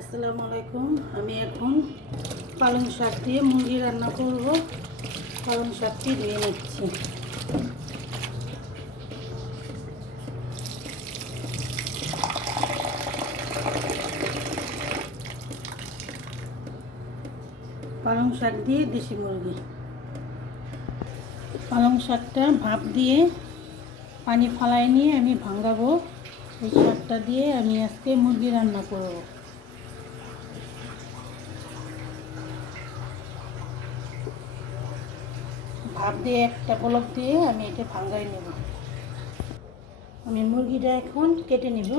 আসসালামু আলাইকুম। আমি এখন পালং শাক দিয়ে মুরগি রান্না করব। পালং শাকটি ধুয়ে নিচ্ছি। পালং শাক দিয়ে দেশি মুরগি। পালং শাকটা ভাপ দিয়ে পানি ফালায় নিয়ে আমি ভাঙাবো। এই শাকটা দিয়ে আমি আজকে মুরগি রান্না করব। ভাপ দিয়ে একটা বলক দিয়ে আমি এটা ভাঙাই নেব। আমি মুরগিটা এখন কেটে নেব।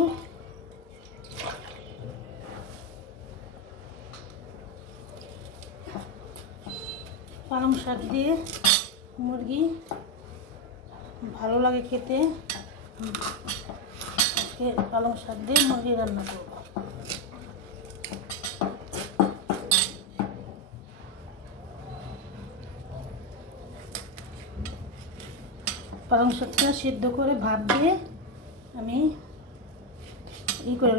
পালং শাক দিয়ে মুরগি ভালো লাগে খেতে। পালং শাক দিয়ে মুরগি রান্না করব। পালং শাকটা সিদ্ধ করে ভাত দিয়ে আমি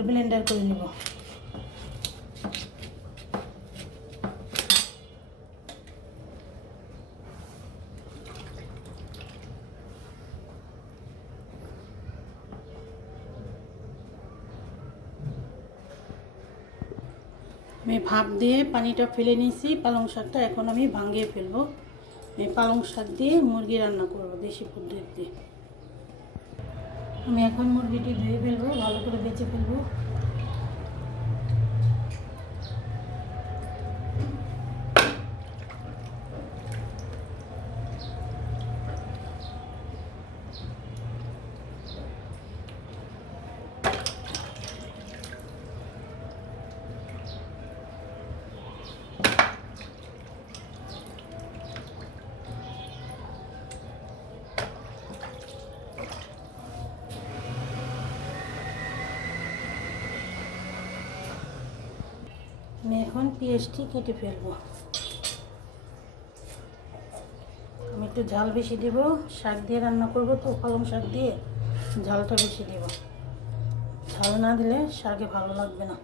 ব্লেন্ডার করে নেব। আমি ভাপ দিয়ে পানিটা ফেলে নিয়েছি। পালং শাকটা এখন আমি ভাঙিয়ে ফেলবো। আমি পালং শাক দিয়ে মুরগি রান্না করব দেশি পদ্ধতিতে। আমি এখন মুরগিটি ধুয়ে ফেলবো, ভালো করে বেছে ফেলবো। আমি এখন পেঁয়াজটি কেটে ফেলবো। আমি একটু ঝাল বেশি দেব, শাক দিয়ে রান্না করব তো পালং শাক দিয়ে ঝালটা বেশি দেব। ঝাল না দিলে শাকে ভালো লাগবে না।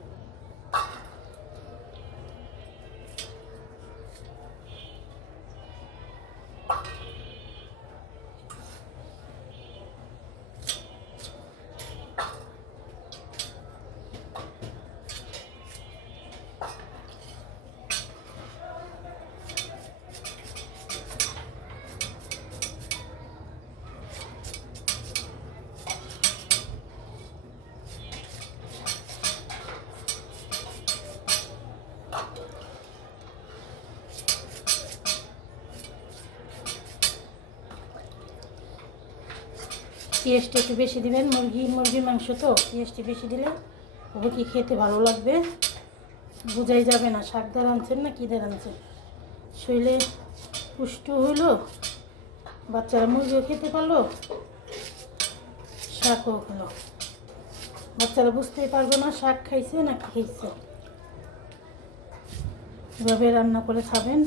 পেঁয়াজটা একটু বেশি দিবেন, মুরগির মাংস তো পেঁয়াজটি বেশি দিলে ওকে কি খেতে ভালো লাগবে বোঝাই যাবে না। শাক দিয়ে রাঁধছেন না কী দিয়ে রাঁধছেন। শরীরে পুষ্ট হইলো, বাচ্চারা মুরগিও খেতে পারলো, শাকও হলো। বাচ্চারা বুঝতেই পারবে না শাক খাইছে না কি খাইছে। এভাবে রান্না করে খাবেন,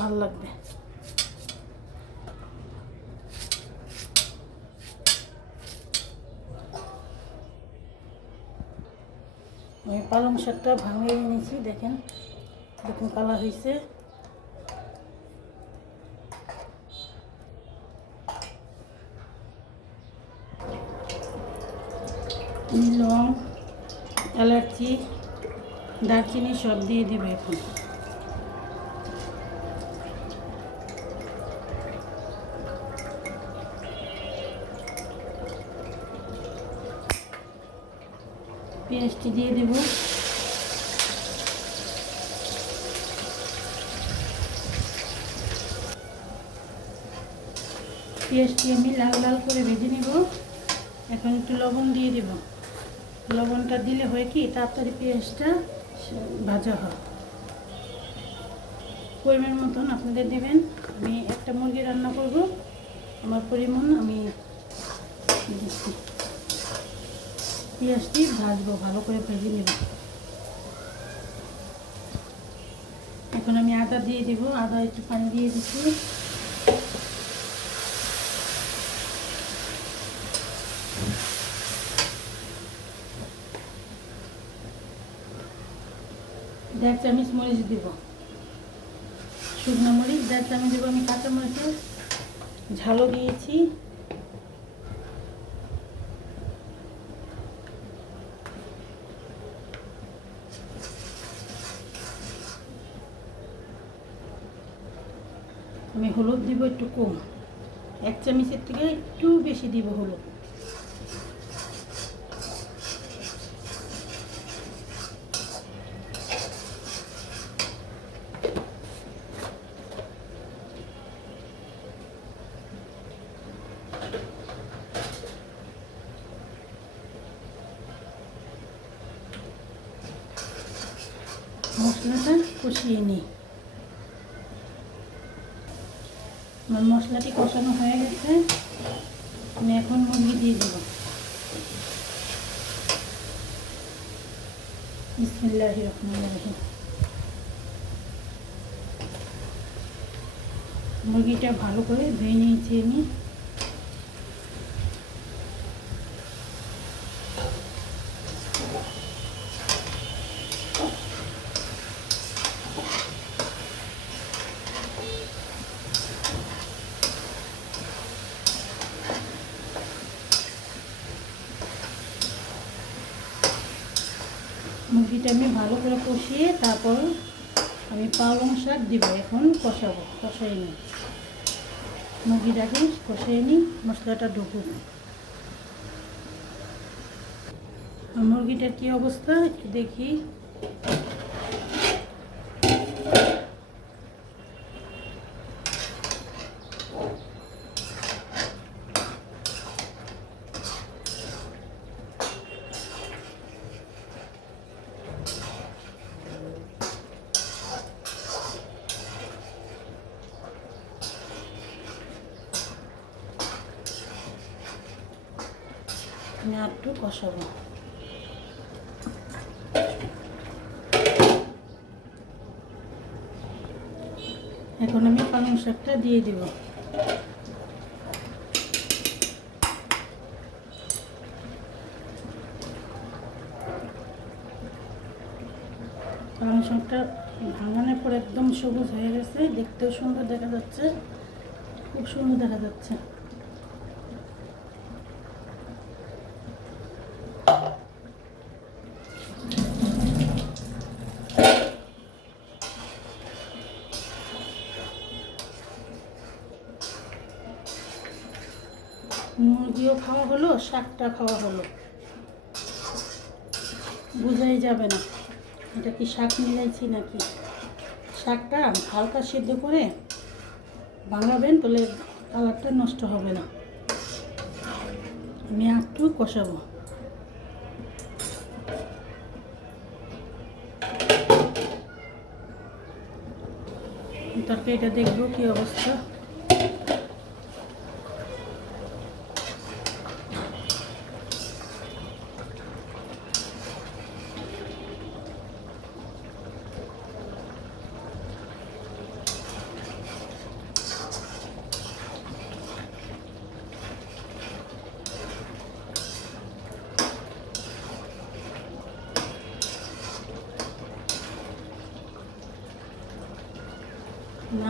ভালো লাগবে। আমি পালং শাকটা ভাঙিয়ে নিয়েছি, দেখুন কালার হয়েছে। লং, এলাচি, দারচিনি সব দিয়ে দিবে এখন। পেঁয়াজটি দিয়ে দেব। পেঁয়াজটি আমি লাল লাল করে ভেজে নেব। এখন একটু লবণ দিয়ে দেব। লবণটা দিলে হয় কি তাড়াতাড়ি পেঁয়াজটা ভাজা হয়। পরিমাণ মতন আপনাদের দেবেন। আমি একটা মুরগি রান্না করব, আমার পরিমাণ আমি দিচ্ছি। পেঁয়াজটি ভাজবো, ভালো করে ভেজে নেব। এখন আমি আদা দিয়ে দেব। আদা একটু পানি দিয়ে দিচ্ছি। 1.5 চামচ মরিচ দিব, শুকনো মরিচ 1.5 চামচ দেবো। আমি কাঁচা মরিচের ঝালও দিয়েছি। আমি হলুদ দিব একটু কম, 1 চামচের থেকে একটু বেশি দিব হলুদ। মশলাটা কষিয়ে নিই। আমার মশলাটি কষানো হয়ে গেছে, আমি এখন মুরগি দিয়ে দেব। বিসমিল্লাহির রহমানির রহিম। মুরগিটা ভালো করে ধুয়ে নিয়েছি আমি। মুরগিটা আমি ভালো করে কষিয়ে তারপর আমি পালং শাক দিব। এখন কষাবো, কষাই নিই মুরগিটাকে, কষাই নিই, মশলাটা ঢুকুক। মুরগিটার কি অবস্থা একটু দেখি। আমি আর একটু কষাবো। এখন আমি পালং শাকটা দিয়ে দিব। পালং শাকটা ভাঙানোর পর একদম সবুজ হয়ে গেছে, দেখতেও সুন্দর দেখা যাচ্ছে, খুব সুন্দর দেখা যাচ্ছে। মুরগিও খাওয়া হলো, শাকটা খাওয়া হলো, বোঝাই যাবে না এটা কি শাক মিলাইছি নাকি। শাকটা হালকা সিদ্ধ করে ভাঙাবেন, তাহলে কালারটা নষ্ট হবে না। আমি একটু কষাবো। তরকারিটা দেখবো কি অবস্থা।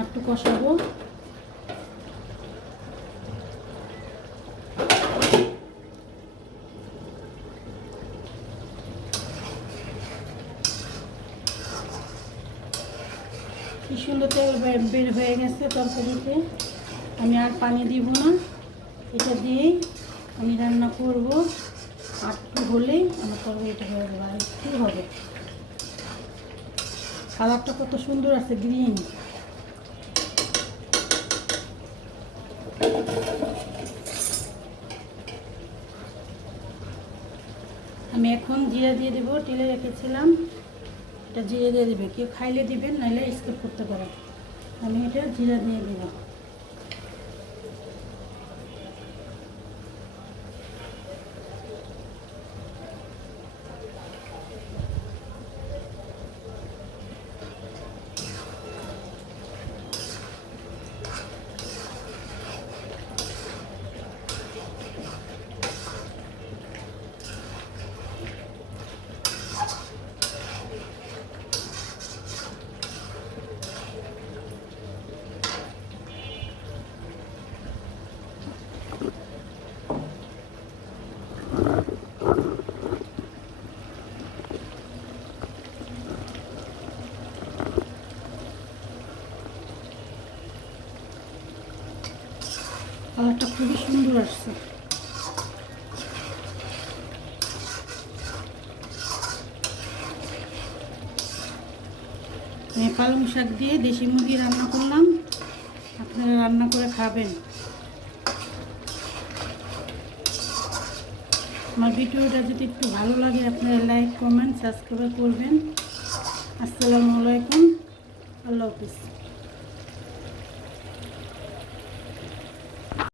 একটু কষাবো। কি সুন্দর তেল বের হয়ে গেছে তরকারিতে। আমি আর পানি দিব না, এটা দিয়েই আমি রান্না করব। আর একটু হলেই আমার তরকারিটা হয়ে যাবে, আর একটু হবে। কালারটা কত সুন্দর আছে, গ্রিন। আমি এখন জিরা দিয়ে দেবো, টেলে রেখেছিলাম, এটা জিরে দিয়ে দেবে। কেউ খাইলে দিবেন, নাহলে স্কিপ করতে পারেন। আমি এটা জিরা দিয়ে দেব। কালারটা খুবই সুন্দর আসছে। আমি পালং শাক দিয়ে দেশি মুরগি রান্না করলাম, আপনারা রান্না করে খাবেন। আমার ভিডিওটা যদি একটু ভালো লাগে আপনারা লাইক কমেন্ট সাবস্ক্রাইব করবেন। আসসালামু আলাইকুম, আল্লাহ হাফিজ।